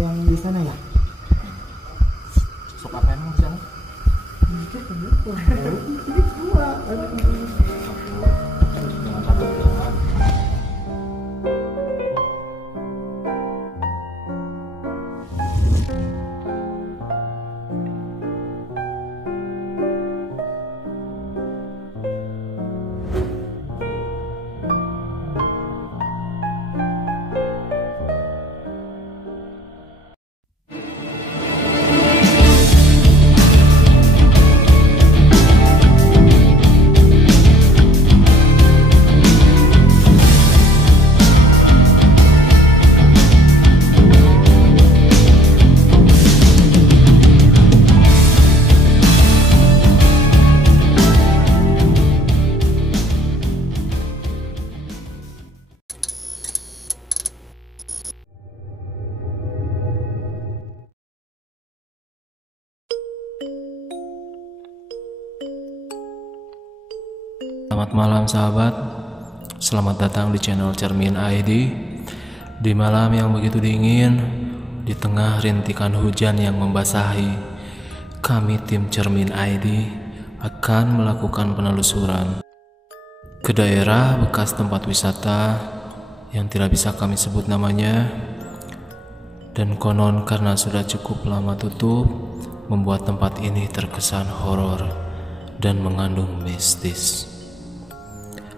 yang di sana ya. Sok apa emang di sana? Itu kenapa? Ini gua. Jangan takut jangan. Selamat malam sahabat, selamat datang di channel Cermin ID. Di malam yang begitu dingin, di tengah rintikan hujan yang membasahi, kami tim Cermin ID akan melakukan penelusuran ke daerah bekas tempat wisata yang tidak bisa kami sebut namanya. Dan konon karena sudah cukup lama tutup, membuat tempat ini terkesan horor dan mengandung mistis.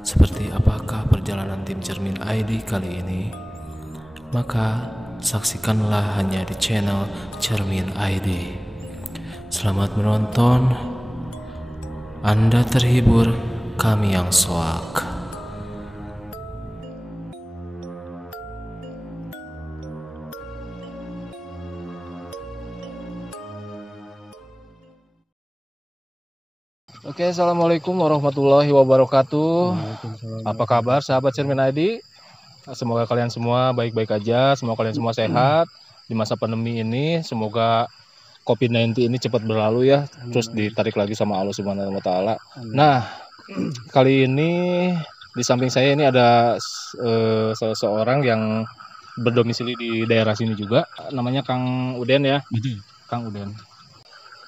Seperti apakah perjalanan tim Cermin ID kali ini? Maka saksikanlah hanya di channel Cermin ID. Selamat menonton. Anda terhibur, kami yang soak. Oke, assalamualaikum warahmatullahi wabarakatuh. Apa kabar sahabat Cermin ID? Semoga kalian semua baik-baik aja, semoga kalian semua sehat di masa pandemi ini. Semoga COVID-19 ini cepat berlalu ya, terus ditarik lagi sama Allah Subhanahu wa Ta'ala. Nah, kali ini di samping saya ini ada seseorang yang berdomisili di daerah sini juga, namanya Kang Uden ya. Betul. Kang Uden.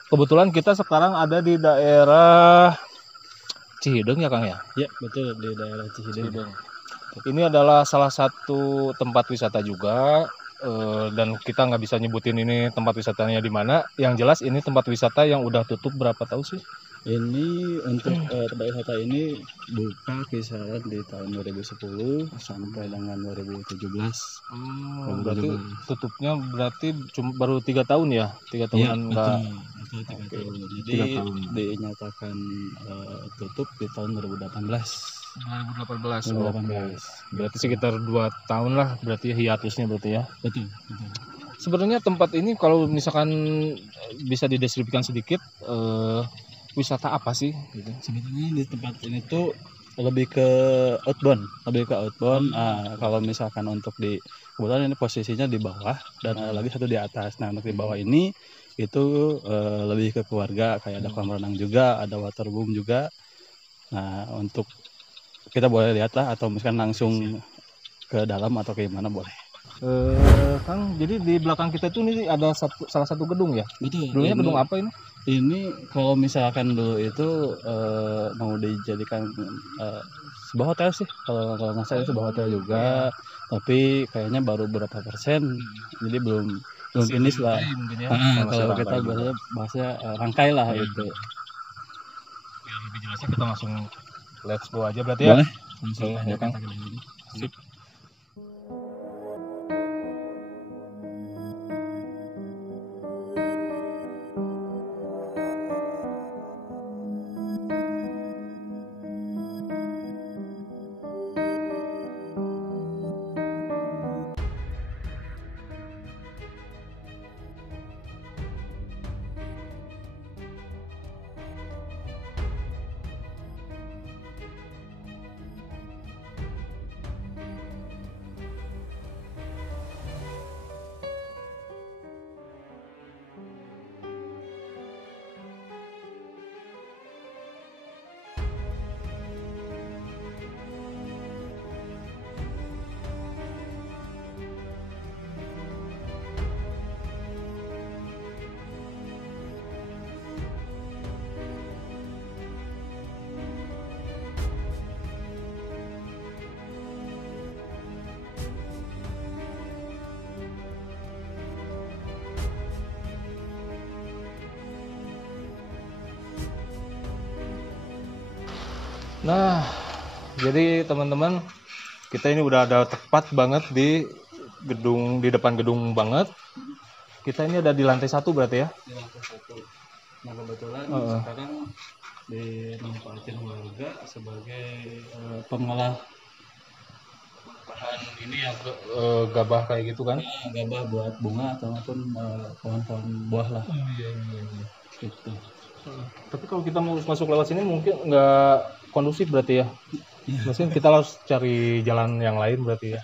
Kebetulan kita sekarang ada di daerah Cihideng ya Kang ya? Ya, betul, di daerah Cihideng. Ini adalah salah satu tempat wisata juga, dan kita nggak bisa nyebutin ini tempat wisatanya di mana. Yang jelas ini tempat wisata yang udah tutup berapa tahun sih? Ini untuk tempat wisata ini buka kisaran di tahun 2010 sampai dengan 2017. Berarti tutupnya cuma baru 3 tahun ya? 3 tahunan enggak? Betul, 3 tahun. Jadi 3 tahun. dinyatakan tutup di tahun 2018. 2018. 2018. Berarti sekitar 2 tahun lah berarti hiatusnya berarti ya. Betul. Sebenarnya tempat ini kalau misalkan bisa dideskripsikan sedikit, wisata apa sih gitu? Sebetulnya di tempat ini tuh lebih ke outbound. Kalau misalkan untuk kebetulan ini posisinya di bawah dan ada lagi satu di atas. Nah, untuk di bawah ini itu lebih ke keluarga, kayak ada kolam renang juga, ada waterboom juga. Nah, untuk kita boleh lihat lah, atau misalkan langsung ke dalam atau ke mana boleh. Kang, jadi di belakang kita tuh ini ada salah satu gedung ya? Betul. Dulunya gedung apa ini? Ini kalau misalkan dulu itu mau dijadikan sebuah hotel sih, kalau nggak salah itu sebuah hotel juga, tapi kayaknya baru berapa persen, jadi belum finish lah. Ya, kalau kita bahasnya rangkai lah itu. Biar lebih jelasnya kita langsung let's go aja berarti ya. Boleh. Langsung ya Kang. Sip. Nah, jadi teman-teman, kita ini udah ada tepat banget di gedung, di depan gedung banget. Kita ini ada di lantai 1 berarti ya? Di lantai 1. Nah kebetulan sekarang dimanfaatin warga sebagai pengolah bahan ini ya, Gabah kayak gitu kan? gabah buat bunga ataupun pohon-pohon buah lah. Gitu. Tapi kalau kita mau masuk lewat sini mungkin nggak kondusif berarti ya? Mungkin kita harus cari jalan yang lain berarti ya?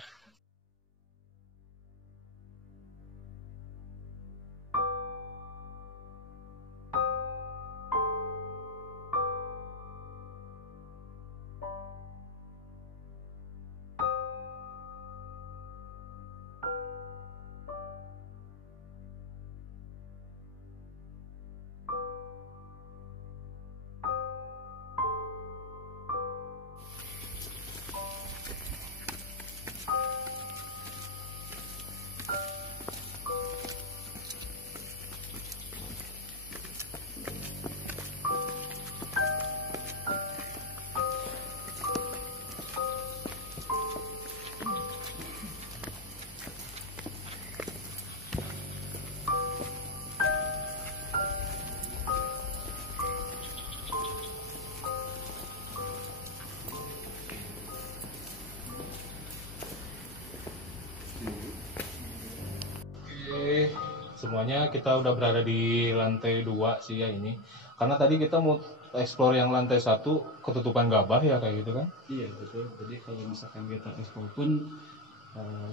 Semuanya kita udah berada di lantai 2 sih ya ini. Karena tadi kita mau explore yang lantai 1 ketutupan gabah ya kayak gitu kan. Iya betul. Jadi kalau misalkan kita ekspor pun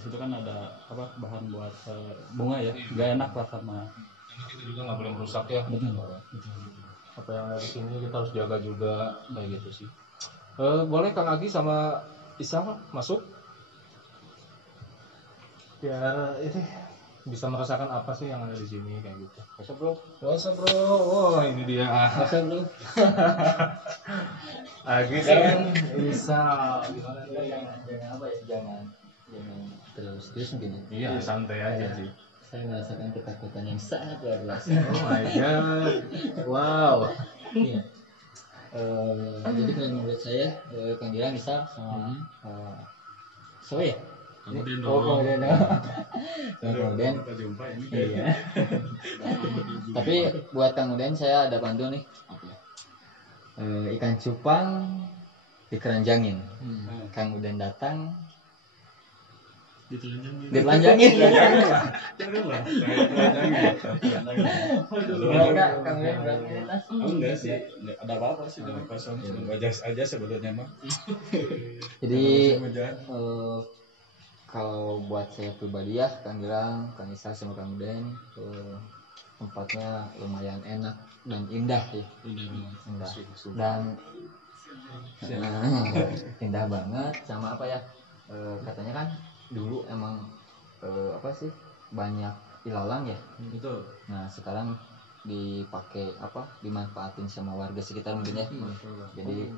situ kan ada apa bahan buat bunga ya. Gak enak lah sama. Karena kita juga nggak boleh merusak ya. Betul. Apa yang ada di sini kita harus jaga juga kayak gitu sih. Boleh Kang Agi sama Isal masuk? Biar ini bisa merasakan apa sih yang ada di sini kayak gitu. Masa bro? What's up bro? Wah ini dia. Masa bro? Agi dan Isal. Gimana nih? Jangan apa ya, jangan terlalu serius mungkin ya. Iya santai aja sih. Saya merasakan ketakutan yang sangat luar biasa. Oh my god. Wow. Iya. Jadi kalau menurut saya Kang Gilang bisa sama so ya. Kemudian Kemudian Kita jumpa ini. iya. Tapi buat Kang Uden saya ada bantu nih. Ikan cupang dikeranjangin. Kang Uden datang ditelanjangin. Janganlah. Enggak, Kang Uden beraktivitas. Enggak sih. Nggak ada apa-apa sih dengan kosong. Wajas aja sebetulnya mah. Jadi kalau buat saya pribadi ya, Kang Gilang, Kang Isa sama Kang Uden, tempatnya lumayan enak dan indah ya. Indah. Dan indah banget sama apa ya? Katanya kan dulu emang apa sih banyak ilalang ya. Betul. Nah sekarang dipakai apa? Dimanfaatin sama warga sekitar mungkin ya. Jadi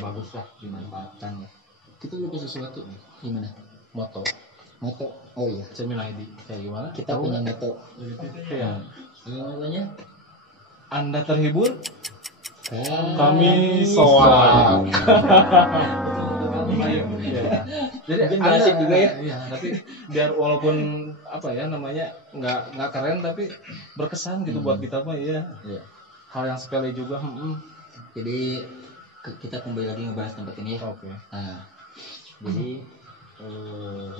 bagus lah dimanfaatkan ya. Kita lupa sesuatu nih. Gimana? Moto. Oh iya. Cermin ID. Kayak gimana? Kita Tahu punya nggak? moto. Iya. Namanya? Anda terhibur? Kami Kami soal. Jadi Mungkin berhasil juga ya. Iya, tapi biar walaupun apa ya namanya nggak keren tapi berkesan gitu buat kita mah ya. Iya. Hal yang sepele juga. Jadi kita kembali lagi ngebahas tempat ini ya. Oke. Nah, jadi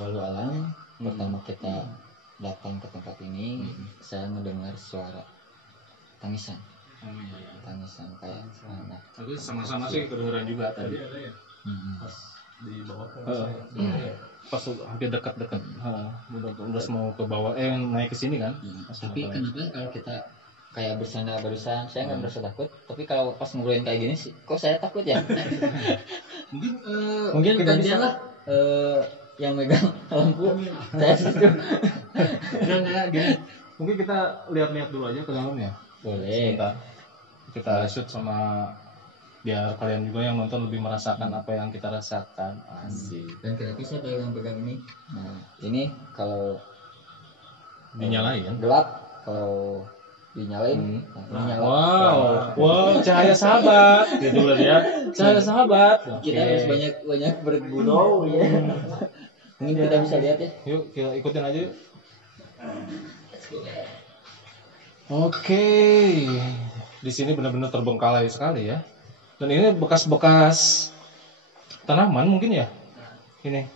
walau alam pertama kita datang ke tempat ini, saya mendengar suara tangisan. Tangisan kayak nah. Tapi sama-sama sih kedengeran juga tadi. Di bawah Pas hampir dekat-dekat. Udah mau ke bawah naik ke sini kan. Tapi kenapa kalau kita kayak bersanda barusan saya nggak merasa takut, tapi kalau pas ngobrolin kayak gini sih kok saya takut ya. Mungkin kita gantian lah yang megang lampu saya situ. Enggak gini. Mungkin kita lihat-lihat dulu aja ke dalam ya. Boleh. Sebentar. Kita shoot sama biar kalian juga yang nonton lebih merasakan apa yang kita rasakan. Asik. Dan kenapa saya pegang ini? Nah, ini kalau Dinyalain. gelap, kalau dinyalain. Nah, ini nyala. Wow, cahaya sahabat, gitu kan ya, cahaya sahabat. Kita Oke. harus banyak bergurau ya. Mungkin kita bisa lihat ya. Yuk kita ikutin aja. Yuk. Oke, di sini benar-benar terbengkalai sekali ya. Dan ini bekas-bekas tanaman mungkin ya. Ini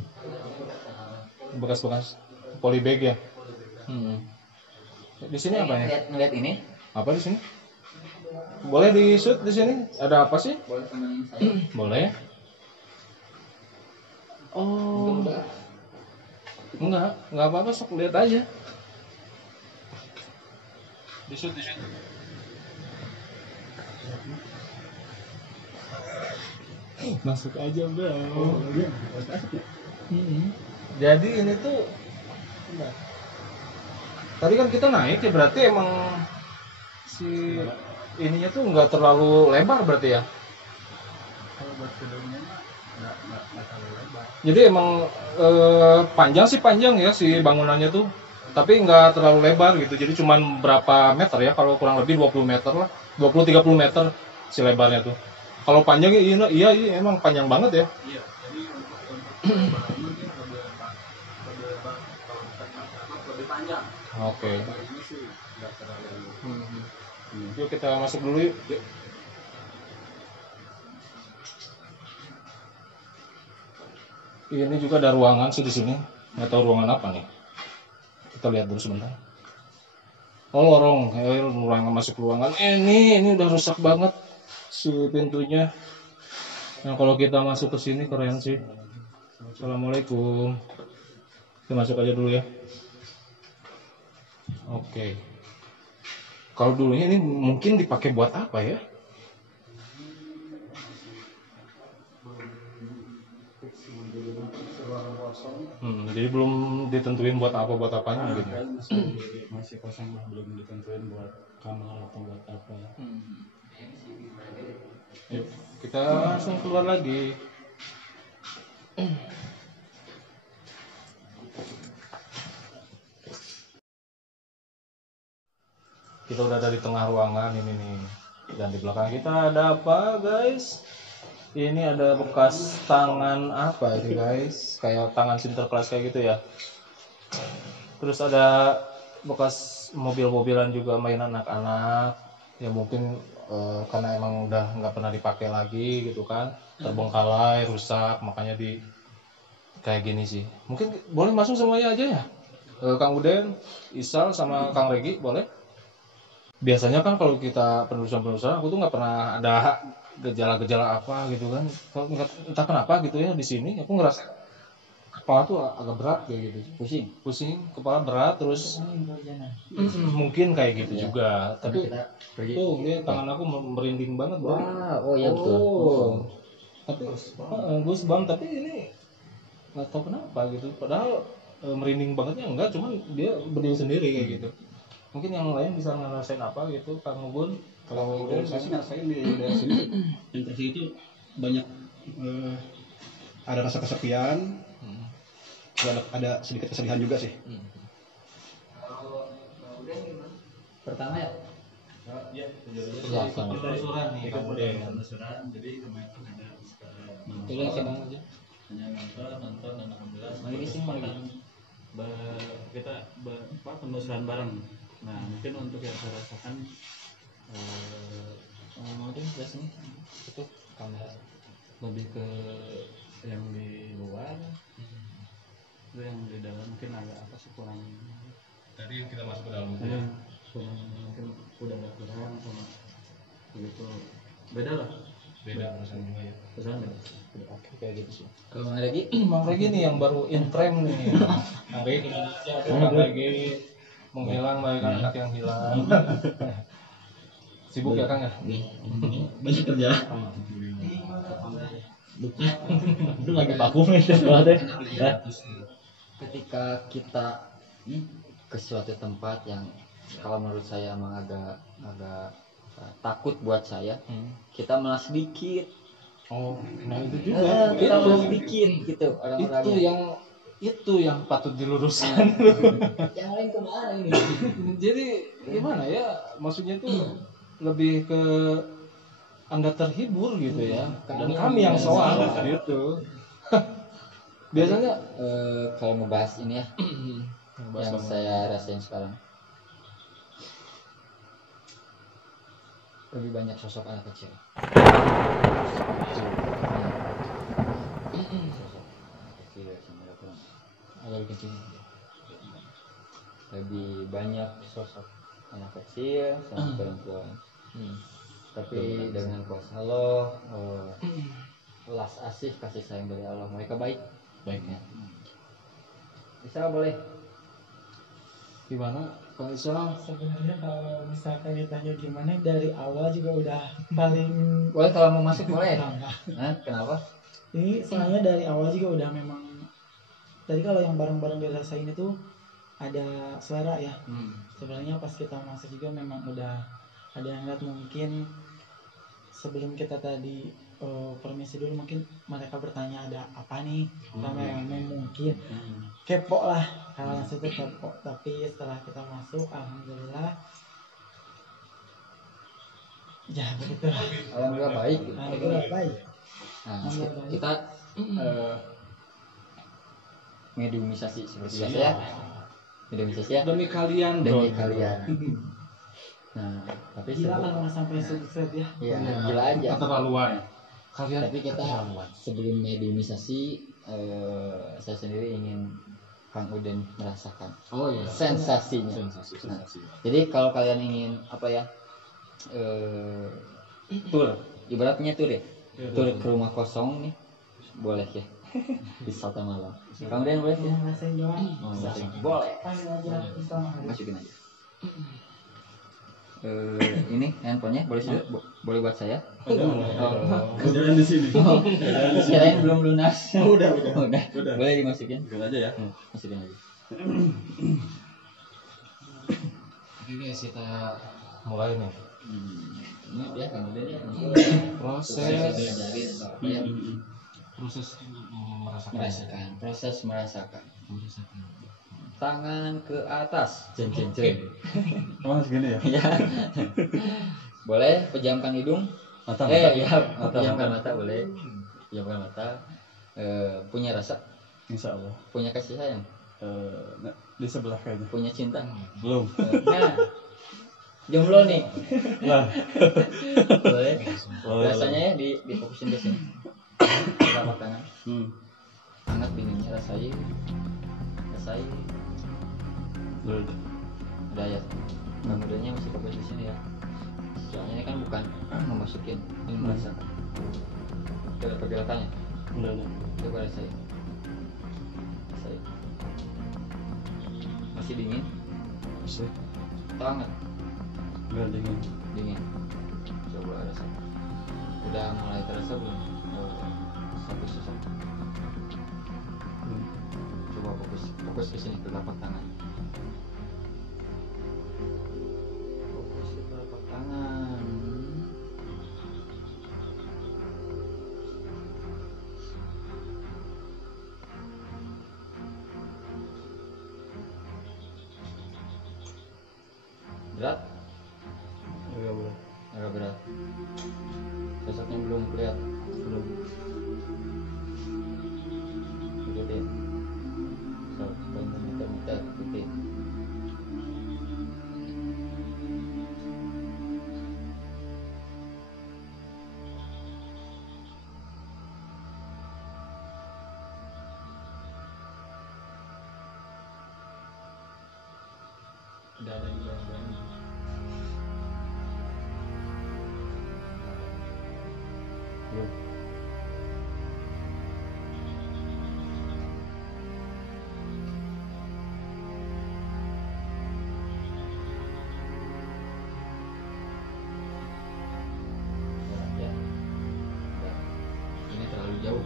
bekas-bekas polybag ya. Di sini apa ya? Ngeliat ini. Apa di sini? Boleh di shoot di sini? Ada apa sih? Boleh temenin saya. Boleh. Oh, enggak apa-apa, sok lihat aja. Di shoot. Masuk aja, Bro. Jadi ini tuh tadi kan kita naik ya, berarti emang si ininya tuh nggak terlalu lebar berarti ya. Jadi emang panjang ya si bangunannya tuh, tapi nggak terlalu lebar gitu. Jadi cuman berapa meter ya, kalau kurang lebih 20 meter lah, 20-30 meter si lebarnya tuh. Kalau panjangnya iya emang panjang banget ya. Iya, jadi lebih panjang. Oke. Ini sih nggak terlalu. Yuk kita masuk dulu yuk. Ini juga ada ruangan sih di sini. Nggak tahu ruangan apa nih. Kita lihat dulu sebentar. Oh, lorong. Ruangan masuk ruangan. Ini udah rusak banget si pintunya. Nah, kalau kita masuk ke sini keren sih. Assalamualaikum. Kita masuk aja dulu ya. Oke. Kalau dulunya ini mungkin dipakai buat apa ya? Jadi belum ditentuin buat apanya gitu. Masih kosong lah, belum ditentuin buat kamar atau buat apa. Yuk, kita langsung keluar lagi. Kita udah ada di tengah ruangan ini nih. Dan di belakang kita ada apa, guys? Ini ada bekas tangan apa ini, guys? Kayak tangan Sinterklas kayak gitu ya. Terus ada bekas mobil-mobilan juga mainan anak-anak. Ya mungkin karena emang udah nggak pernah dipakai lagi gitu kan. Terbengkalai, rusak, makanya di kayak gini sih. Mungkin boleh masuk semuanya aja ya? Kang Uden, Isal, sama Kang Regi, boleh? Biasanya kan kalau kita penelusuran aku tuh nggak pernah ada gejala-gejala apa gitu kan. Entah kenapa gitu ya di sini aku ngerasa kepala tuh agak berat kayak gitu. Pusing, kepala berat terus mungkin kayak gitu juga. Tapi tuh lihat tangan aku merinding banget, Bang. Oh iya betul. Tapi gus bang, tapi ini nggak tahu kenapa gitu. Padahal merinding bangetnya enggak, cuman dia berdiri sendiri kayak gitu. Mungkin yang lain bisa ngerasain apa gitu, Kang Ubun? Kalau dari saya sih ngerasain di daerah sini yang terjadi itu banyak ada rasa kesepian, ada sedikit kesedihan juga sih. Pertama ya. Ya, Penelusuran nih, Kang Ubun. penelusuran. Jadi kemarin ada Pilih sedang aja. hanya nonton dan alhamdulillah Ini sih kita penelusuran bareng. Nah, mungkin untuk yang saya rasakan mau deh sini. Itu kamera. lebih ke yang di luar, itu yang di dalam mungkin agak apa sih kurang. Tadi kita masuk ke dalam. Kurang mungkin udah ada kurang sama begitu, beda lah. Beda perasaan juga ya. Pesan beda. Oke, kayak gitu sih. Kalau Mang Regi, Mang Regi nih yang baru in frame nih. Mang Regi Indonesia, Mang Regi menghilang bagaikan anak yang hilang. Sibuk ya Kang ya? Banyak kerja. itu lagi vakum itu teh. Ketika kita ke suatu tempat yang kalau menurut saya emang agak takut buat saya, kita malah sedikit. Oh, nah itu juga. Kita malah sedikit gitu Itu orang-orangnya. yang itu yang patut diluruskan. Yang lain kemana ini? Jadi gimana ya, maksudnya itu lebih ke Anda terhibur gitu ya, dan kami yang soal gitu. Biasanya Kalau ngebahas ini ya, yang saya rasain sekarang lebih banyak sosok anak kecil. Agak kecil. Lebih banyak sosok anak kecil sama perempuan. Tapi dengan kuasa Allah, belas asih kasih sayang dari Allah, mereka baiknya. Bisa boleh. gimana Pak Isal? Sebenarnya kalau misalkan ditanya gimana dari awal juga udah paling Boleh kalau mau masuk boleh. Nah, kenapa? ini soalnya dari awal juga udah memang tadi kalau yang bareng-bareng dirasain itu ada suara ya. Sebenarnya pas kita masuk juga memang udah ada yang lihat, mungkin sebelum kita tadi permisi dulu mungkin mereka bertanya ada apa nih, rame-rame mungkin kepo lah, hal yang situ kepo. Tapi setelah kita masuk alhamdulillah ya begitulah, Alhamdulillah baik. alhamdulillah baik. Nah, Alhamdulillah baik. kita mediumisasi seperti biasa ya. Mediumisasi ya. Demi kalian, Demi bro. kalian. Nah, tapi Gila lah nggak sampai subscribe ya. Iya, gila aja. Keterlaluan. Kalian Tapi kita sebelum mediumisasi, saya sendiri ingin Kang Uden merasakan sensasinya. Nah, jadi kalau kalian ingin apa ya, tour, ibaratnya tour ya, tour ke rumah kosong nih, boleh ya, di Salta Malam. Kang Uden boleh ya? Yang ngerasain doang. Boleh. Panggil aja Instagram. Masukin aja. Ini handphonenya boleh sih, boleh buat saya. Jangan di sini. Kirain belum lunas. Udah. Boleh dimasukin. Ikut aja ya. Masukin aja. Oke guys, kita mulai nih. Ini dia Kang Uden ya. Proses merasakan. Proses merasakan. Tangan ke atas, jeng. Emang segini ya? Ya. Boleh pejamkan hidung. Mata. Ya, pejamkan mata boleh. Pejamkan mata. Punya rasa, Insya Allah. punya kasih sayang, Nah, di sebelah kayaknya. punya cinta. Belum. Nah, jomblo nih. Lah. Boleh. Boleh. Rasanya ya difokusin ke sini. Telapak tangan. Hangat dinginnya rasain. Udah ya. Kemudiannya masih fokus di sini ya. Soalnya ini kan bukan memasukin, ini merasakan. Coba pergerakannya. Udah. Coba rasain. Masih dingin? Masih. Atau hangat? Udah Dingin. Coba rasakan. Udah mulai terasa belum? Satu sosok. Coba fokus ke sini, ke telapak tangan. Fokus ke telapak tangan. Berat? Agak berat. Sosoknya belum kelihatan. Belum. Ikutin. Muter-muter, ikutin. Udah ada di bayang-bayang. Belum. Ya. Udah. Ini terlalu jauh.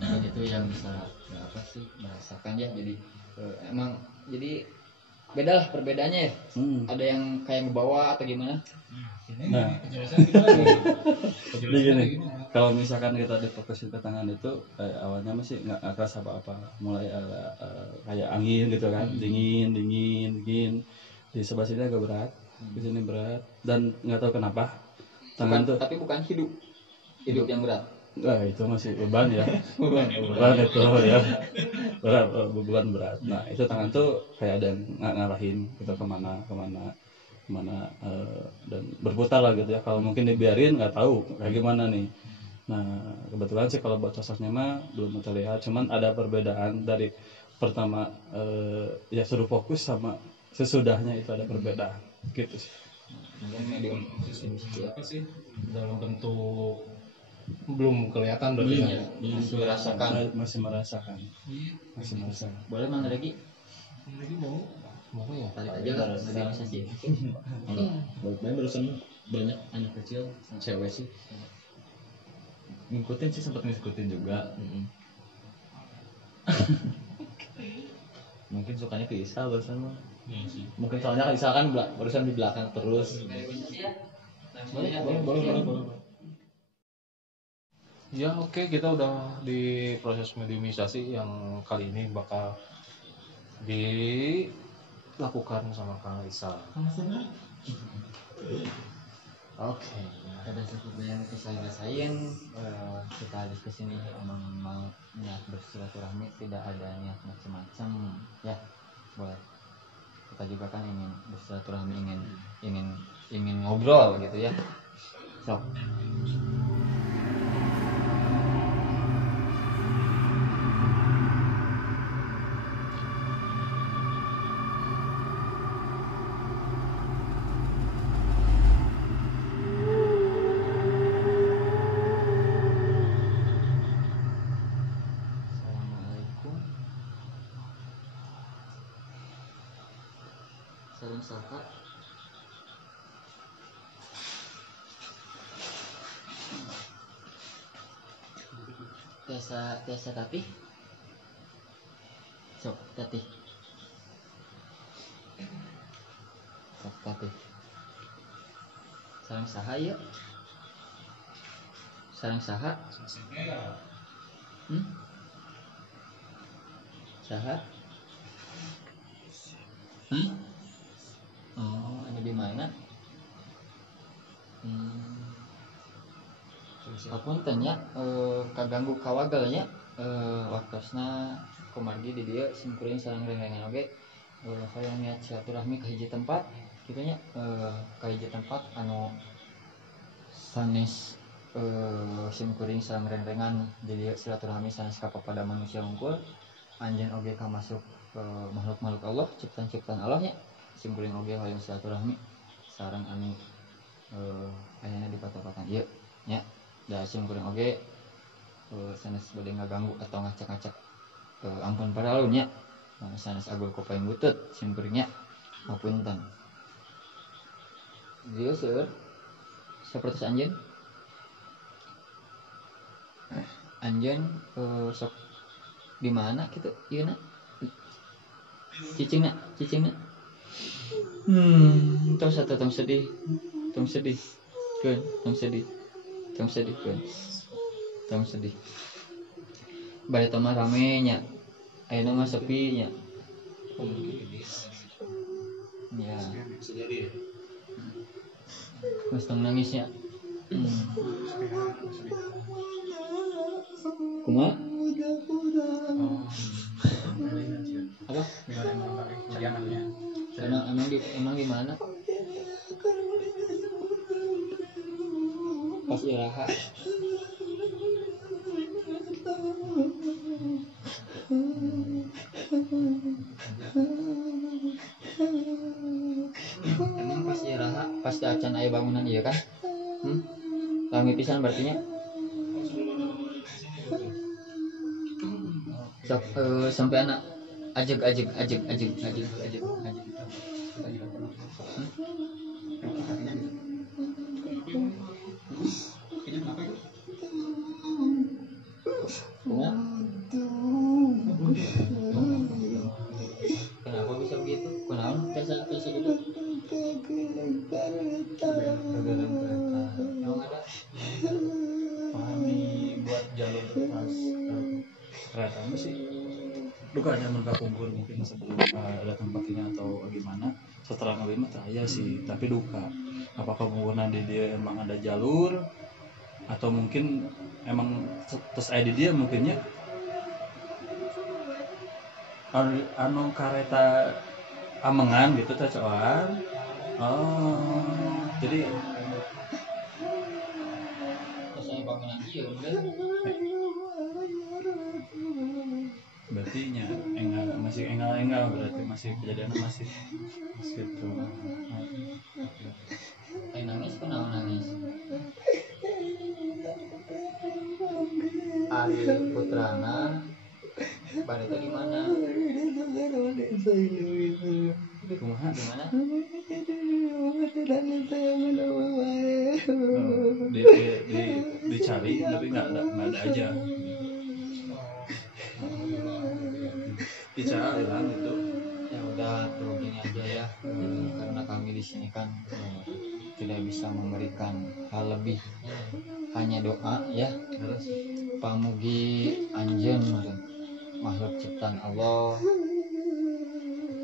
Nah, itu yang bisa apa sih merasakan ya. Jadi emang jadi beda lah perbedaannya ya. Ada yang kayak ngebawa atau gimana? Nah, jadi gini, kalau misalkan kita difokusin ke tangan itu awalnya masih nggak kerasa apa-apa, mulai kayak angin gitu kan, dingin, di sebelah sini agak berat, di sini berat, dan nggak tahu kenapa tangan tuh. Tapi bukan hidup yang berat. Nah, itu masih beban ya, beban itu ya, beban berat. Nah, itu tangan tuh kayak ada yang ngarahin kita kemana, dan berputar lah gitu ya. Kalau mungkin dibiarin nggak tahu kayak gimana nih. Nah, kebetulan sih kalau buat sosoknya mah belum terlihat, cuman ada perbedaan dari pertama ya suruh fokus sama sesudahnya itu ada perbedaan gitu sih. Mungkin medium apa sih dalam bentuk belum kelihatan berarti ya. Masih merasakan. Boleh mana lagi? Mau ya? Tarik aja lah, lebih bisa sih. Barusan banyak anak kecil cewek sih ngikutin sih, sempat ngikutin juga. Mungkin sukanya ke Isa barusan mah. Mungkin soalnya kan Isa kan barusan di belakang terus. Boleh. Ya oke, kita udah di proses mediumisasi yang kali ini bakal dilakukan sama Kang Isa. Oke, ada seperti yang saya rasain, kita diskusi ini emang mau niat bersilaturahmi, tidak ada niat macam-macam, ya boleh. Kita juga kan ingin bersilaturahmi, ingin ngobrol gitu ya. So. Salam sahabat. Tiasa tapi. Sok tati. Sareng saha yuk. Sareng saha. Saha. Oh, ini di mana? Apunten nya kaganggu kawagelnya waktosna kumargi di dieu simkuring sareng rengengan oge hayang niat silaturahmi ka hiji tempat kitu nya ka hiji tempat anu sanes simkuring sareng rengengan di dieu silaturahmi sanes ka pada manusia unggul anjeun oge ka masuk makhluk-makhluk Allah ciptaan-ciptaan Allah nya simkuring oge hayang silaturahmi sareng anu ayana di kota-kota ieu nya da simkuring oge sanes bade ngaganggu atau ngacak-ngacak ampun paralun nya sanes agul ku paing butut simkuringnya hapunten dieu seueur sapertos anjeun sok di mana kitu ieu na cicingna tos atuh tong sedih bari toma rame nya ayeuna mah sepi nya ya geus tong nangis nya kumaha apa emang di mana pas iraha emang pas iraha pas acan aya bangunan ieu kan rame pisan berarti nya sok sampai anak ajeg kenapa bisa begitu? Kenapa? kelihatannya sih duka nyaman kapungkur mungkin sebelum ada tempat ini atau gimana. Setelah ngelihat saya sih, tapi duka. Apakah penggunaan di dia emang ada jalur atau mungkin emang terus di dia mungkinnya anu kareta amengan gitu cocokan. Oh, jadi Rasanya bangunan iya udah. berarti nya enggak berarti masih kejadian masih itu. Nangis kenapa nangis? Ari Putrana Barita di mana? Kumaha? Gimana? Dicari tapi nggak ada aja. Bicara hilang itu. Ya udah begini aja ya, karena kami di sini kan tidak bisa memberikan hal lebih, hanya doa ya. Pamugi anjeun makhluk ciptaan Allah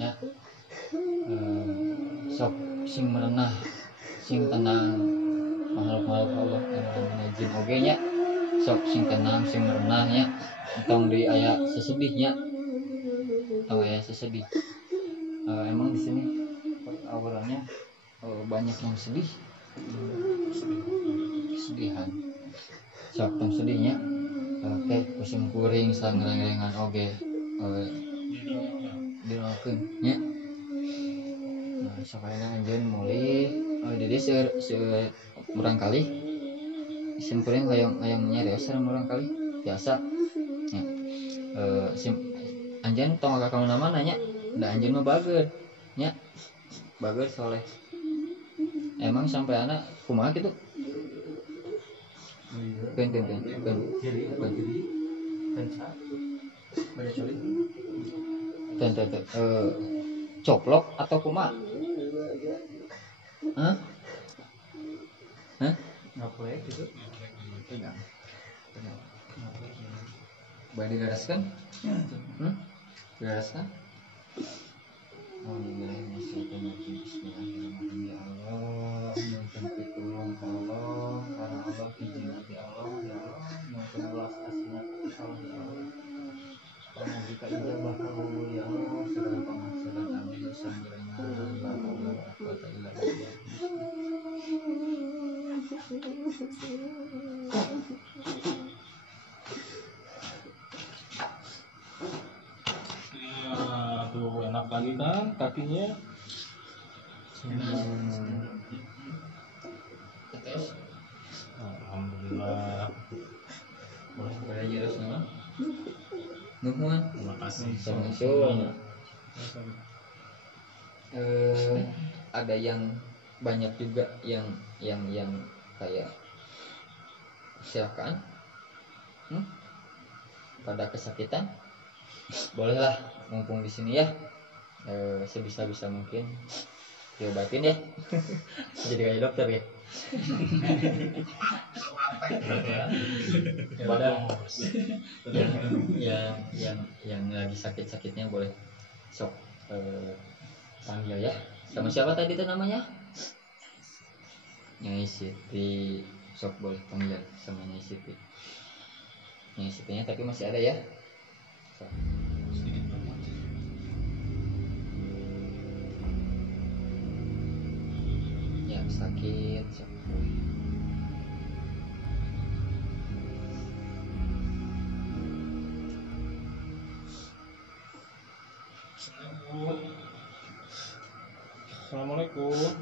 ya, sok sing merenah sing tenang makhluk Allah yang jin oge nya, sok sing tenang sing merenah nya, entong di aya sesedihnya, entong aya sesedih. Emang di sini auranya banyak yang sedih, kesedihan, sok tong sedihnya. Oke, musim kuring sangreng-rengan oge dilakukan nya. Sakayana anjeun meuli di dieu urang kali musim kuring hayang nyareos sareng urang kali biasa nya. Anjeun tong ka kamu nama nanya da anjeun mah bageud nya, bageud soleh. Emang sampai anak kumaha kitu? Kan coplok atau kumaha? Hah? Ngaplek gitu. Enggak. Boleh digaraskan? Digaraskan? Bismillahirrahmanirrahim. Ya Allah, mohon pitulung ka Allah, karena Allah izin hati Allah, ya Allah, mohon belas kasihan Allah ya Allah. Pamugi ka ijabah kabul ya Allah, segala pamaksud abdi sanggerengan, la haula wala quwwata illa billah. Tuh enak lagi kan kakinya. Alhamdulillah. Boleh jelas nama? Nuhun. Terima kasih. Sama-sama. Ada yang banyak juga yang kayak silakan pada kesakitan bolehlah mumpung di sini ya, sebisa mungkin diobatin ya. Jadi kayak dokter ya. yang lagi sakit-sakitnya boleh sok panggil ya. Sama siapa tadi itu namanya? Nyai Siti, sok boleh panggil sama Nyai Siti. Nyai Sitinya tapi masih ada ya. Sok. Ya sakit sok. Assalamualaikum.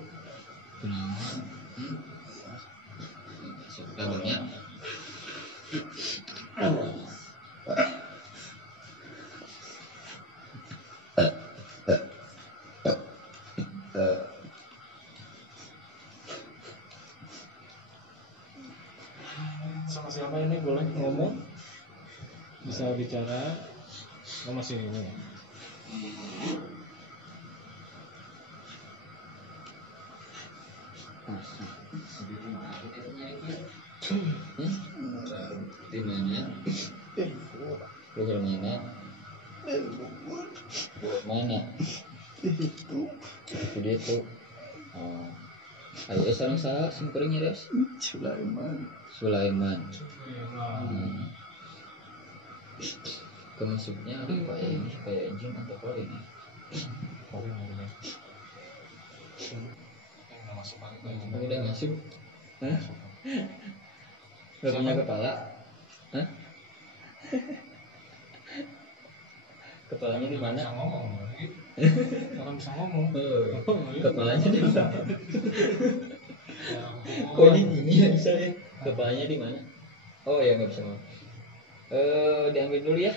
Sok dalamnya. Sama siapa ini boleh ngomong? Bisa bicara? Oh masih ini. Dimana? Program mana itu oh ayo sareng saha simkuring nyeres Sulaiman kemasuknya apa ya ini kayak engine atau korin ya udah masuk hah gak punya kepala hah kepalanya di mana orang bisa ngomong kepalanya di mana kok ini gini ya bisa ya kepalanya di mana oh ya nggak bisa ngomong diambil dulu ya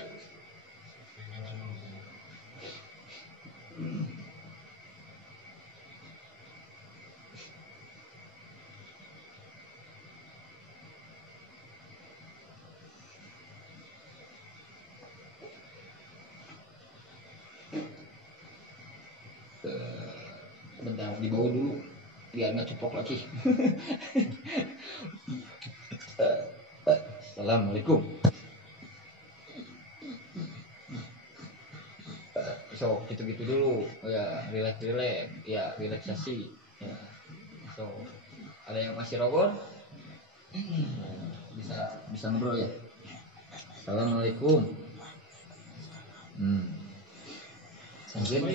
bentar dibawa dulu biar nggak cepok lagi. Assalamualaikum. So gitu-gitu dulu ya relax ya relaksasi ya. So ada yang masih rokok bisa ngobrol ya. Assalamualaikum. Sanjin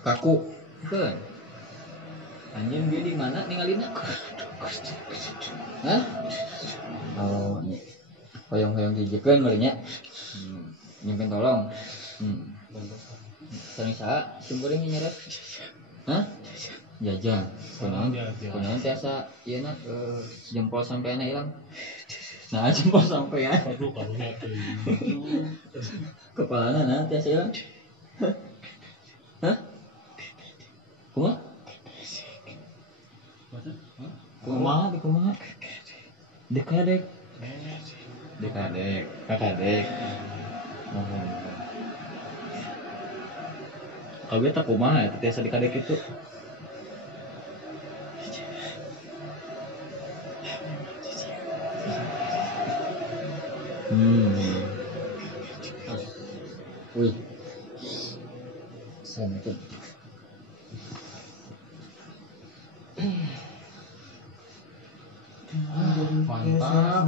kaku kan anjing dia di mana ninggalin aku hah oh hoyong-hoyong dijekeun malingnya nyimpen tolong sering saha simkuring nyeres hah jajan kunaon tiasa ieu na jempol sampean hilang nah jempol sampean kepalana nah tiasa hilang hah kumaha dekadek kakadek kalau beta kumaha ya tiasa dekadek itu wih santai mantap.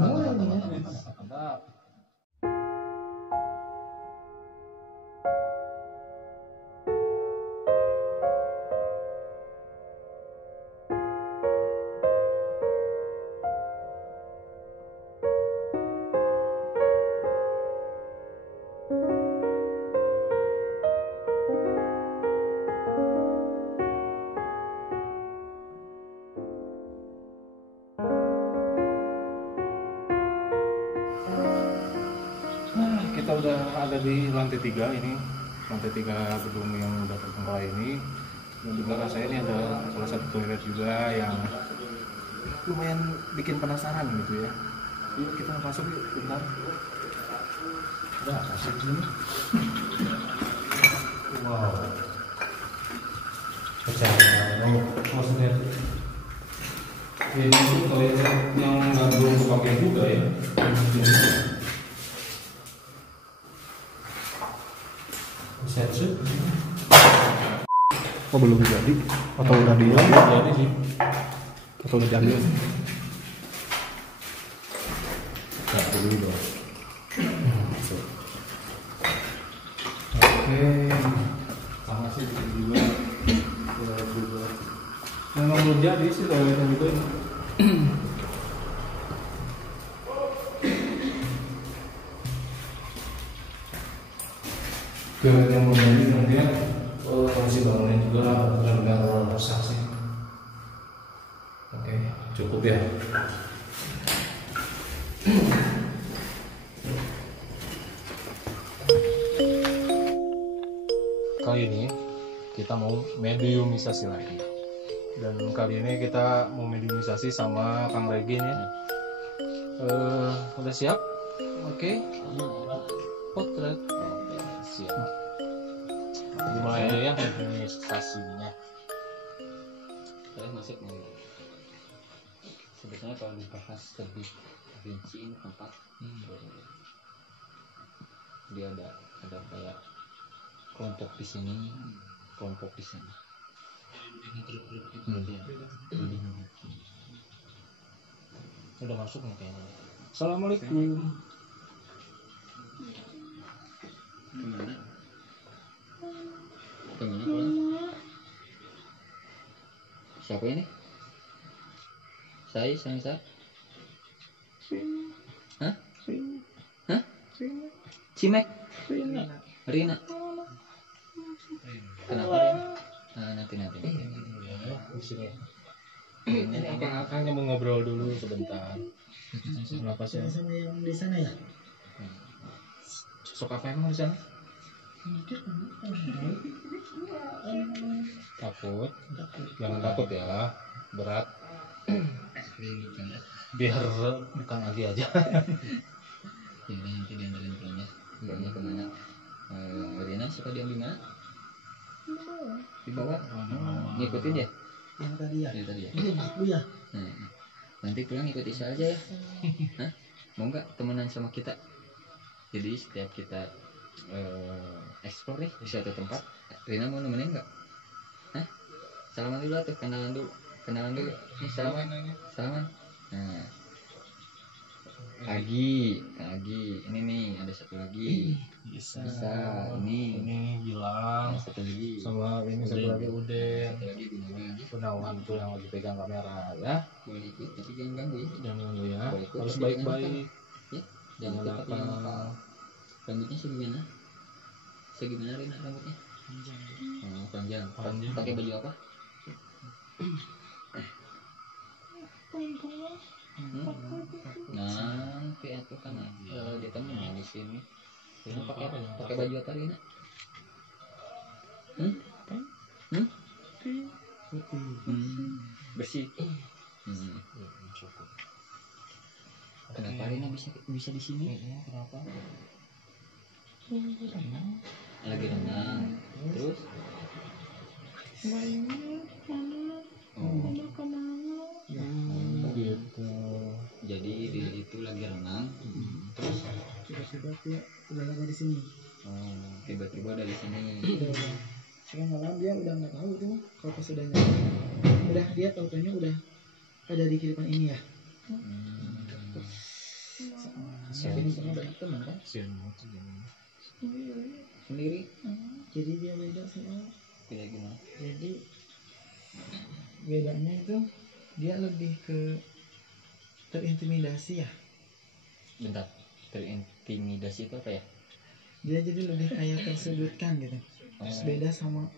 Kita udah ada di lantai 3 ini, lantai 3 gedung yang udah terbengkalai ini. Dan di belakang saya ini ada salah satu toilet juga yang lumayan bikin penasaran gitu ya. Yuk kita masuk yuk, bentar. Udah asik sini. Wow. Maksudnya ini tuh toilet yang nggak belum kepakai juga ya. Oh belum jadi atau udah dihilang? Jadi sih. Atau udah diambil? Nggak dulu dong. Oke. Sama sih di sini juga. Memang belum jadi sih toiletnya itu. Toilet yang belum jadi kemudian masih bangunin juga benar-benar rusak sih. Oke, cukup ya. Kali ini kita mau mediumisasi lagi. Dan kali ini kita mau mediumisasi sama Kang Regi nih. Udah siap? Oke. Potret. Siap. Dimulai aja ya mediumisasinya. Saya masuk nih. Sebenarnya kalau dibahas lebih rinci ini tempat dia ada kayak kelompok di sini, kelompok di sana. Udah masuk nih kayaknya. Assalamualaikum. Kemana pulang? Siapa ini? Saya sama saya. Hah? Cimek? Rina. Kenapa Rina? Nanti. Ini hanya mau ngobrol dulu sebentar. Kenapa sih? Sama yang di sana ya? Sok apa emang di sana? Takut? Jangan takut ya, berat. Biar bukan lagi aja. Jadi nanti diantarin pulangnya. Pulangnya kemana? Rina suka diam di mana? Di bawah. Ngikutin ya? Yang tadi ya? Dari tadi ya? Aku ya? Nanti pulang ikut Isa aja ya. Hah? Mau nggak temenan sama kita? Jadi setiap kita explore nih di suatu tempat, Rina mau nemenin nggak? Hah? Salaman dulu tuh, kenalan dulu. Nih salaman. Nah, Agi, ini nih ada satu lagi. Bisa. Ini Gilang. satu lagi. Sama ini satu lagi Uden. Satu lagi Gunawan tuh yang lagi pegang kamera ya. boleh ikut tapi jangan ganggu ya. Jangan dulu ya. Boleh ikut, Harus tapi baik-baik. Ya, Jangan ikut, tapi nakal. nakal. Rambutnya segimana Rina rambutnya? Panjang. Panjang. Pakai baju apa? Nanti aku kan dia temen di sini. Rina pakai baju apa Rina? Bersih. Kenapa Rina bisa di sini? Kenapa? Lagi renang. Terus? Gitu. Jadi dia itu lagi renang. Terus Tiba-tiba dia udah ada di sini. tiba-tiba dari sini. Sekarang malam dia udah nggak tahu tuh kalau pas udah nyampe. Udah dia tahu-taunya udah ada di kiripan ini ya. Tapi di sana banyak teman kan? Sendiri? Jadi dia beda sama. Kayak gimana? Jadi bedanya itu dia lebih ke terintimidasi ya. Bentar. Terintimidasi itu apa ya? Dia jadi lebih kayak tersudutkan gitu. Beda sama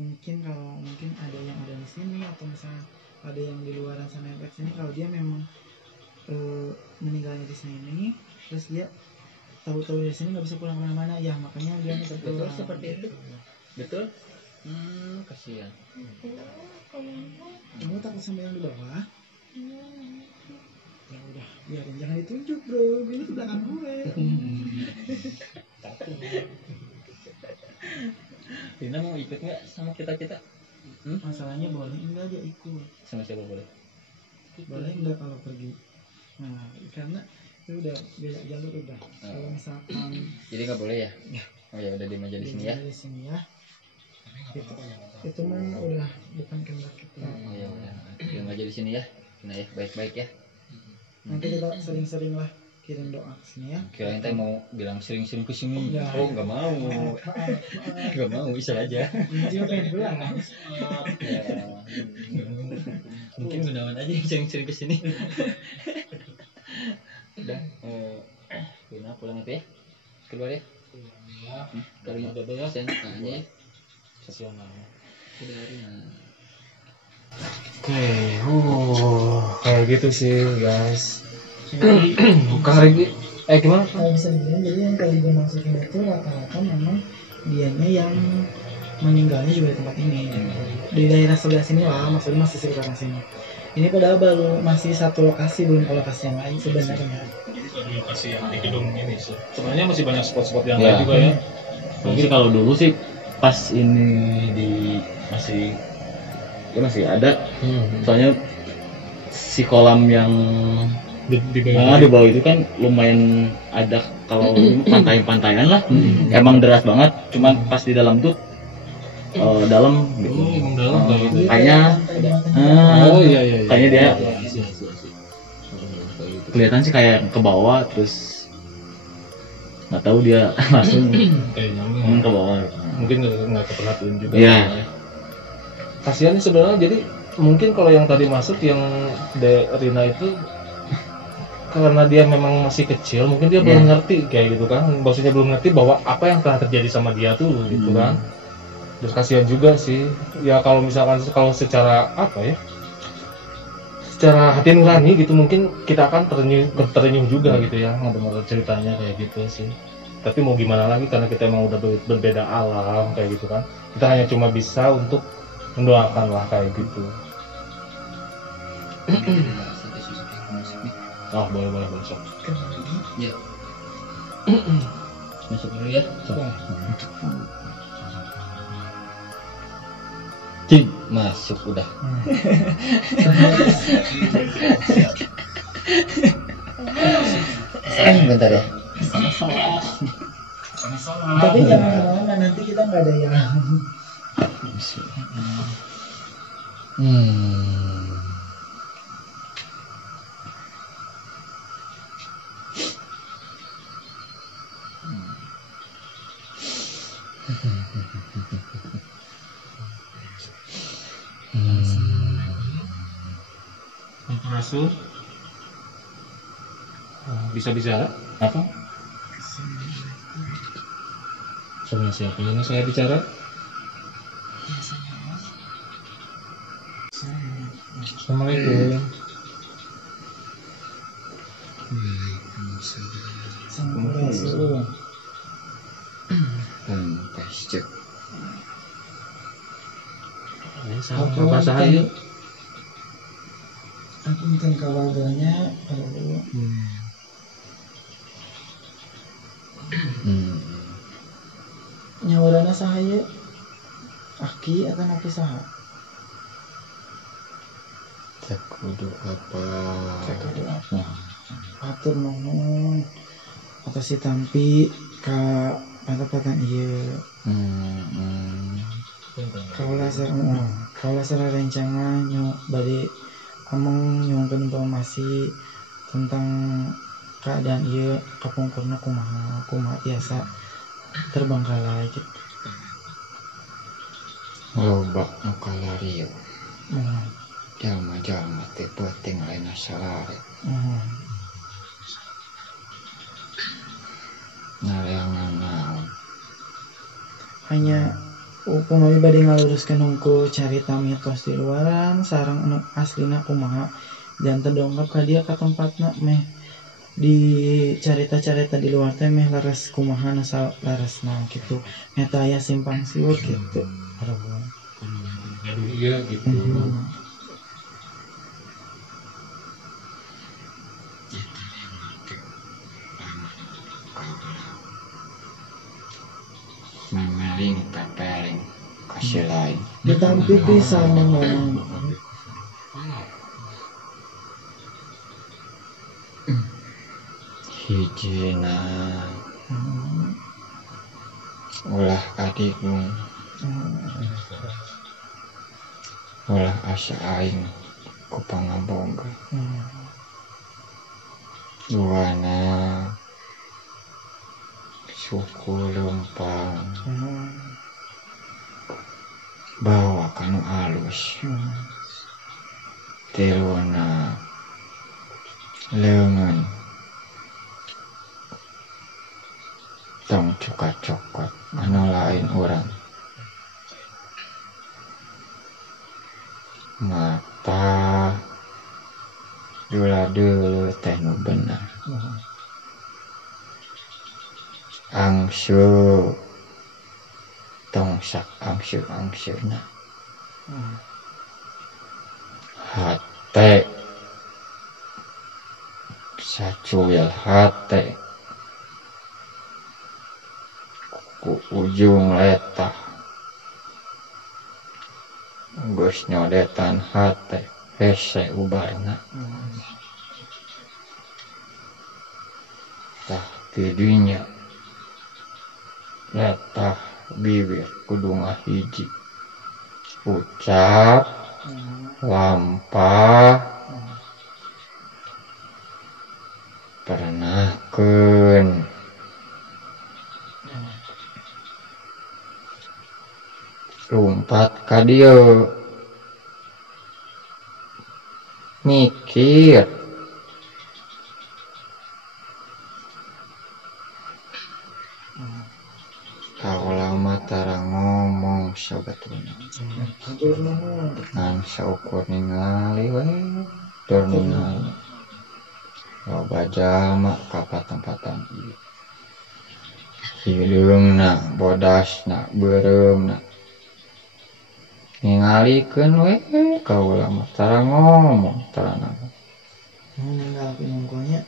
mungkin kalau mungkin ada yang ada di sini atau misalnya ada yang di luar sana yang ke sini, kalau dia memang meninggalnya di sini terus dia tahu-tahu di sini nggak bisa pulang kemana-mana ya, makanya dia minta Betul pulang. seperti itu. Betul? Kasihan. Kamu takut sama yang di bawah? Ya udah, biarin, jangan ditunjuk bro, ini di belakang gue. Rina mau ikut nggak sama kita? Masalahnya boleh enggak dia ikut? Sama siapa boleh? Boleh enggak kalau pergi? Nah, karena itu udah beda jalur udah. Kalau misalkan Jadi nggak boleh ya? Oh ya udah di meja di sini ya. di sini ya. Itu mah udah bukan kehendak kita. Oh ya udah. Di meja di sini ya. Nah ya baik-baik ya. Nanti kita sering-sering lah kirim doa ke sini ya. Kirain teh mau bilang sering-sering ke sini. Ya. Oh nggak mau. Nggak mau, bisa aja. Dia pengen pulang. Ya. Mungkin Gunawan aja yang sering-sering ke sini. Udah. Rina pulang itu ya. Keluar ya. Kalau udah ya, sen aja ya. Sesional. Udah Rina. Oke, kayak gitu sih guys. Kang Regi, gimana? Kalau bisa dibilang jadi yang tadi gue masukin itu rata-rata memang dianya yang meninggalnya juga di tempat ini. Di daerah sebelah sini lah, maksudnya masih sekitar sini. Ini padahal baru masih satu lokasi, belum ke lokasi yang lain sebenarnya. Di lokasi yang di gedung ini sih. Sebenarnya masih banyak spot-spot yang Ya. lain juga ya. Mungkin kalau dulu sih pas ini masih ada. Soalnya si kolam yang Di bawah itu kan lumayan ada kalau pantai-pantaian lah. Emang deras banget, cuman pas di dalam tuh dalam gitu. Kayaknya iya. kayaknya dia kelihatan sih kayak ke bawah, terus nggak tahu dia langsung kayaknya ke bawah. mungkin nggak keperhatiin juga. Iya. Kasihan nih sebenarnya, jadi mungkin kalau yang tadi masuk yang Rina itu karena dia memang masih kecil, mungkin dia belum ngerti kayak gitu kan, maksudnya belum ngerti bahwa apa yang telah terjadi sama dia tuh gitu kan. Terus kasihan juga sih ya kalau misalkan kalau secara apa ya, secara hati nurani gitu mungkin kita akan terenyuh juga gitu ya ngedengar ceritanya kayak gitu sih. Tapi mau gimana lagi, karena kita emang udah berbeda alam kayak gitu kan, kita hanya cuma bisa untuk mendoakan lah kayak gitu. Boleh sok. Ya. Masuk dulu ya. Cing, masuk udah. Bentar ya. Tapi jangan kemana, nanti kita nggak ada yang. Rasul bisa bicara apa? Sama siapa ini saya bicara? Assalamualaikum. Apa saya? Aku mungkin kawaldonya kalau nyawarana sahaya aki atau napi saha? Cek kudu apa? Atur nuhun atau si tampi ka patapatan ieu. Kaula sara rencangan nyu bade among nyuangkeun informasi tentang keadaan ieu kapungkurna kumaha biasa terbengkalai gitu. Loba nu kalarieu. Jalma-jalma teh penting lain salare. Nareangan naon. Hanya kumaha bade ngaluruskeun hungkul carita mitos di luaran sareng anu aslina kumaha dan terdongkap ka dia ka tempatna meh di carita-carita di luar teh meh laras kumaha nu laresna kitu eta aya simpang siur kitu. Iya gitu. Memeling pepeling kasih lain. Ditampi pisan ngomong. Hijina ulah adikmu, ulah asa aing ku pangaboga. Duana suku lempang bawa kanu alus. Tiluna leungeun tong cokot anu lain urang. Mata dula-dula teh nu bener. Angsu tong sak angsu-angsurna. Hate sacuil hate ku ujung letah geus nyodetan hate hese ubarna. tah tidinya letah bibir kudu ngahiji ucap lampah pernahkeun lumpat ka dieu mikir kaula mah tara ngomong sabetulna ngan saukur ningali we tur ningali loba jalma ka patempatan ieu hideungna bodasna beureumna ningalikeun we kaula mah tara ngomong tara naon ninggalkeun unggulnya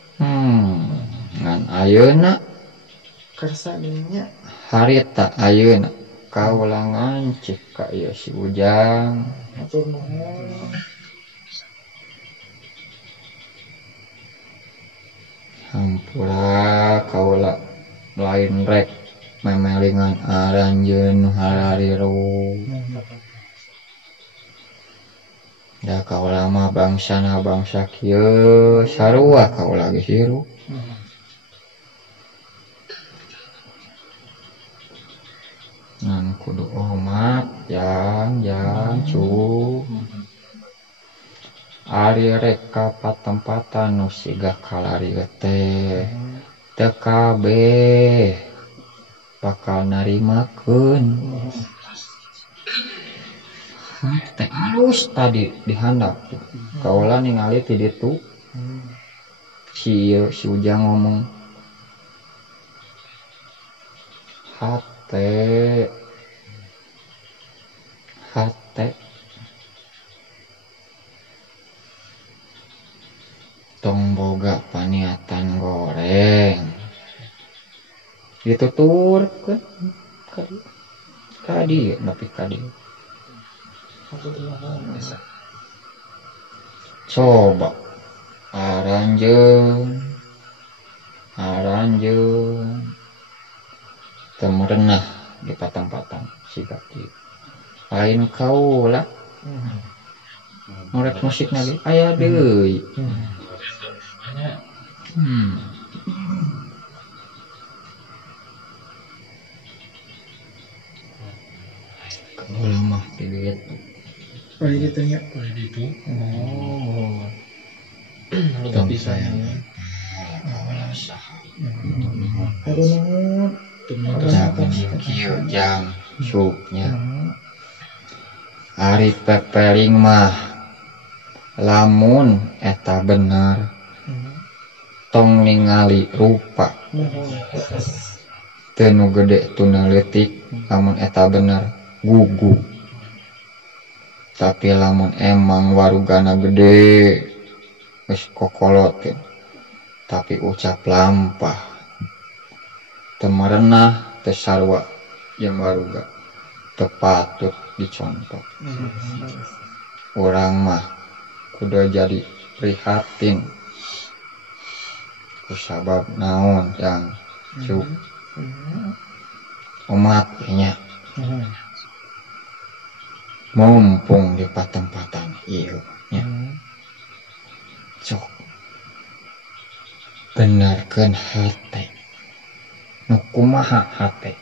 ngan ayeuna kersa dinya harita ayeuna kaula ngancik ka ieu si Ujang matur nuhun hampura kaula lain rek memelingan aranjeun nu harariru da kaula mah bangsana bangsa kieu sarua kaula geus hirup ngan kudu hormat jang cu ari rek ka patempatan nu siga kalarieu teh teu kabeh bakal narimakeun teh alus tadi dihandap tuh kaula ningali ti ditu si Ujang ngomong hate tong boga paniatan goreng dituturkeun ka dieu nepi ka dieu coba aranjeun teu merenah di patang-patang siga kieu lain kaula ngorek musik lagi aya deui kaula mah pilit gitu ya tapi sayang aduh nuhun kieu jang supnya ari pepeling mah lamun eta bener tong ningali rupa teu nu gede teu leutik lamun eta bener gugu tapi lamun emang warugana gede geus kokolot tapi ucap lampah teu merenah teu sarua jeung waruga teu patut dicontoh urang mah kudu jadi prihatin kusabab naon yang cuk umat nya mumpung di patempatan ieu nya sok benerkeun hate nu kumaha hate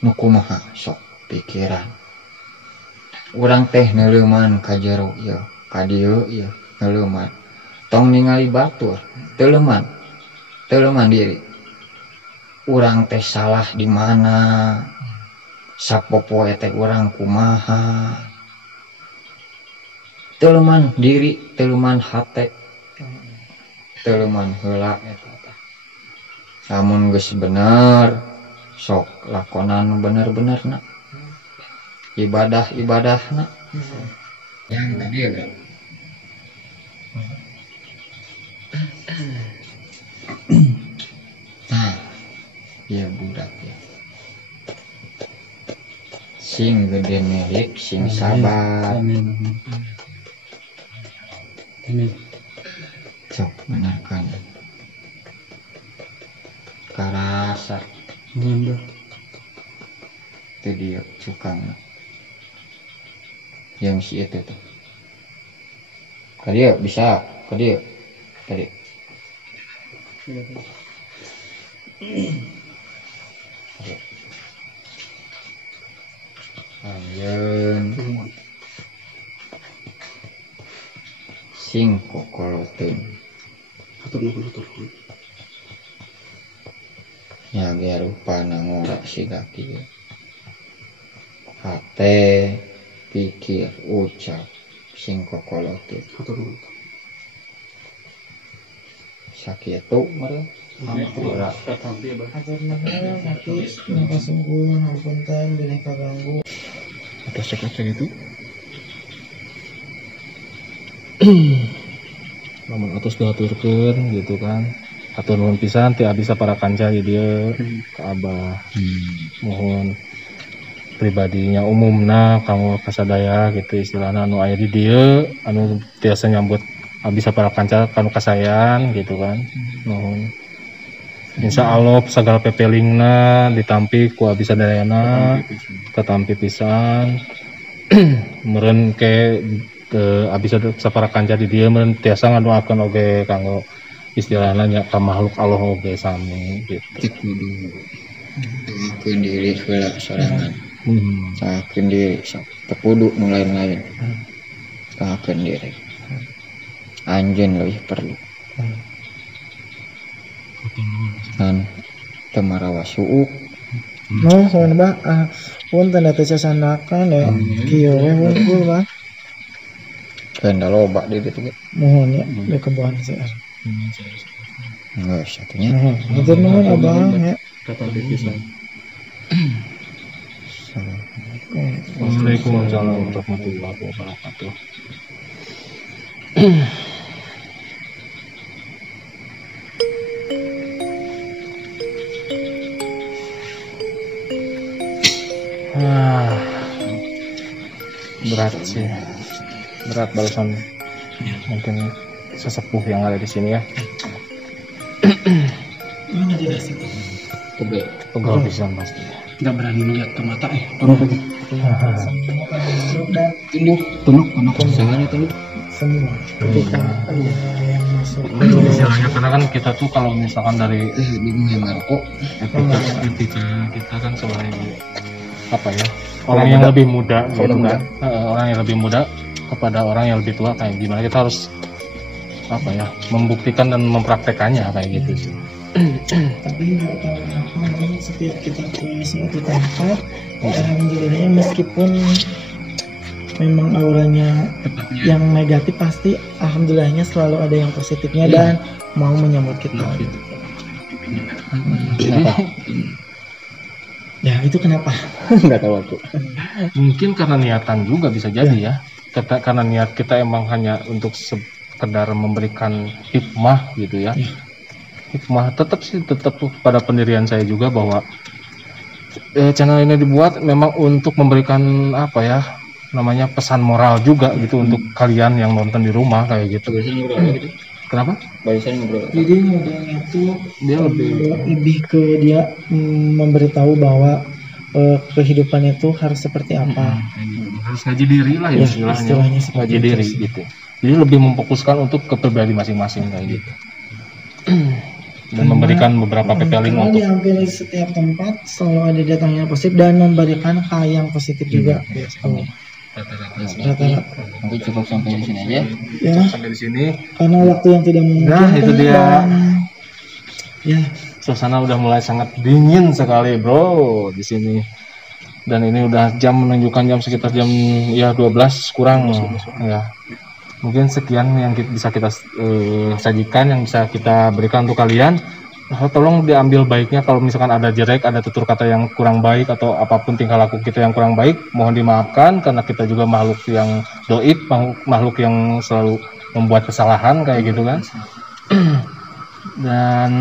nu kumaha sok pikiran urang teh neuleuman ka jero ieu ka dieu ieu neuleuman tong ningali batur teu leuman diri urang teh salah di mana sapopoe teh urang kumaha teu leuman diri teu leuman hate teu leuman heula eta teh lamun geus bener sok lakonan nu bener-benerna ibadahna yang tadi ya nah ya budak ya sing gede milik sing sabar amin sok benarkan karasa Bunda. itu dia cukang yang si itu tuh kali bisa kali tadi Anjen sing kokoloteun ya ge rupana ngora si kaki hate pikir ucap sing kokoloteun sakitu meureun ajar nama mati napa sungguh hampunten bineka ganggu atas cek itu namun atus diaturkeun gitu kan atur nuhun pisan teh bisa para kanca di dieu ka Abah mohon pribadinya umumna kanggo kasadaya gitu istilahna anu aya di dieu anu tiasa nyambut bisa para kanca kanu kasayan gitu kan nuhun insya Allah segala pepelingna ditampi ku abdi sadayana tetampi pisan meureun ke abdi sapara kanca di dieu meureun tiasa ngadoakeun oge kanggo istilahna nya ka makhluk Allah oge sami gitu kudu ngakeun diri heula sorangan ngakeun diri teu kudu nu lain-lain ngakeun diri anjeun leuwih perlu kan temarawa suuk soalnya Mbak punten da teu sasanakan ya kieu we wungkul Bang keunda loba di ditu ge mohon ya di kebon saya geus satunya hatur nuhun Abang ya Waalaikumsalam warahmatullahi wabarakatuh. Berat sih, berat balasan mungkin sesepuh yang ada di sini ya. mana tidak sih Pegel bisa pasti. Nggak berani lihat ke mata tunduk sangat tunduk semua ketika ada yang masuk Istilahnya karena kan kita tuh kalau misalkan dari bingung ya Marco etika kita kan sebagai apa ya orang yang lebih muda gitu kan orang yang lebih muda kepada orang yang lebih tua kayak gimana kita harus apa ya membuktikan dan mempraktekannya kayak gitu sih. tapi nggak tahu kenapa makanya setiap kita ke suatu tempat alhamdulillahnya meskipun memang auranya yang negatif pasti alhamdulillahnya selalu ada yang positifnya dan mau menyambut kita gitu. Ya itu kenapa? Nggak tahu aku. Mungkin karena niatan juga bisa jadi ya. Karena niat kita emang hanya untuk sekedar memberikan hikmah gitu ya. Hikmah tetap pada pendirian saya juga bahwa channel ini dibuat memang untuk memberikan apa ya namanya pesan moral juga gitu untuk kalian yang nonton di rumah kayak gitu. Kenapa? Jadi ngobrolnya tuh Dia lebih ke dia memberitahu bahwa kehidupan itu harus seperti apa. Harus ngaji diri lah ya, istilahnya ngaji diri gitu. Jadi lebih memfokuskan untuk kepribadian masing-masing kayak gitu. Dan memberikan beberapa pepeling untuk di hampir setiap tempat selalu ada datangnya positif dan memberikan hal yang positif juga. Rata-rata. mungkin cukup sampai di sini aja Ya, sampai di sini. karena waktu yang tidak memungkinkan. Nah, itu dia. dan, ya, Suasana udah mulai sangat dingin sekali, bro, di sini. Dan ini udah jam menunjukkan jam sekitar jam ya 12 kurang ya. Mungkin sekian yang bisa kita sajikan, yang bisa kita berikan untuk kalian. Tolong diambil baiknya, kalau misalkan ada jelek, ada tutur kata yang kurang baik atau apapun tingkah laku kita yang kurang baik, mohon dimaafkan karena kita juga makhluk yang doib, makhluk yang selalu membuat kesalahan kayak gitu kan. Dan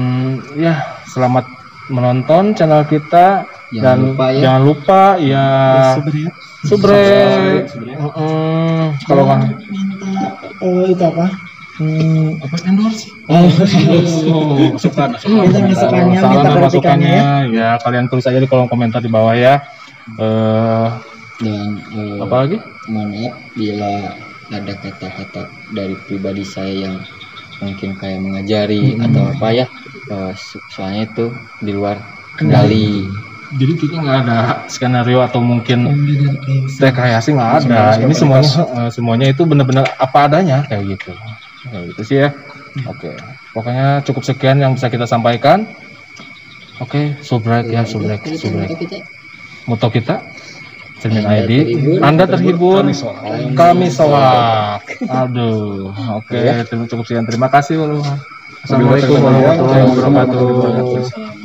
ya selamat menonton channel kita dan jangan lupa ya subscribe. Kalau minta itu apa? Apa endorse? Masukannya, minta Saran dan perhatikannya masukannya ya kalian tulis aja di kolom komentar di bawah ya. Dan Apa lagi? mohon maaf bila ada kata-kata dari pribadi saya yang mungkin kayak mengajari atau apa ya, soalnya itu di luar kendali. Jadi kita nggak ada skenario atau mungkin rekayasa, nggak ada. Ini semuanya itu benar-benar apa adanya kayak gitu. Kayak gitu sih ya. Oke. Pokoknya cukup sekian yang bisa kita sampaikan. Oke, subrek ya, subrek. Moto kita Cermin ID. Anda terhibur, kami soak. Aduh. Oke, cukup sekian. Terima kasih. Assalamualaikum warahmatullahi wabarakatuh.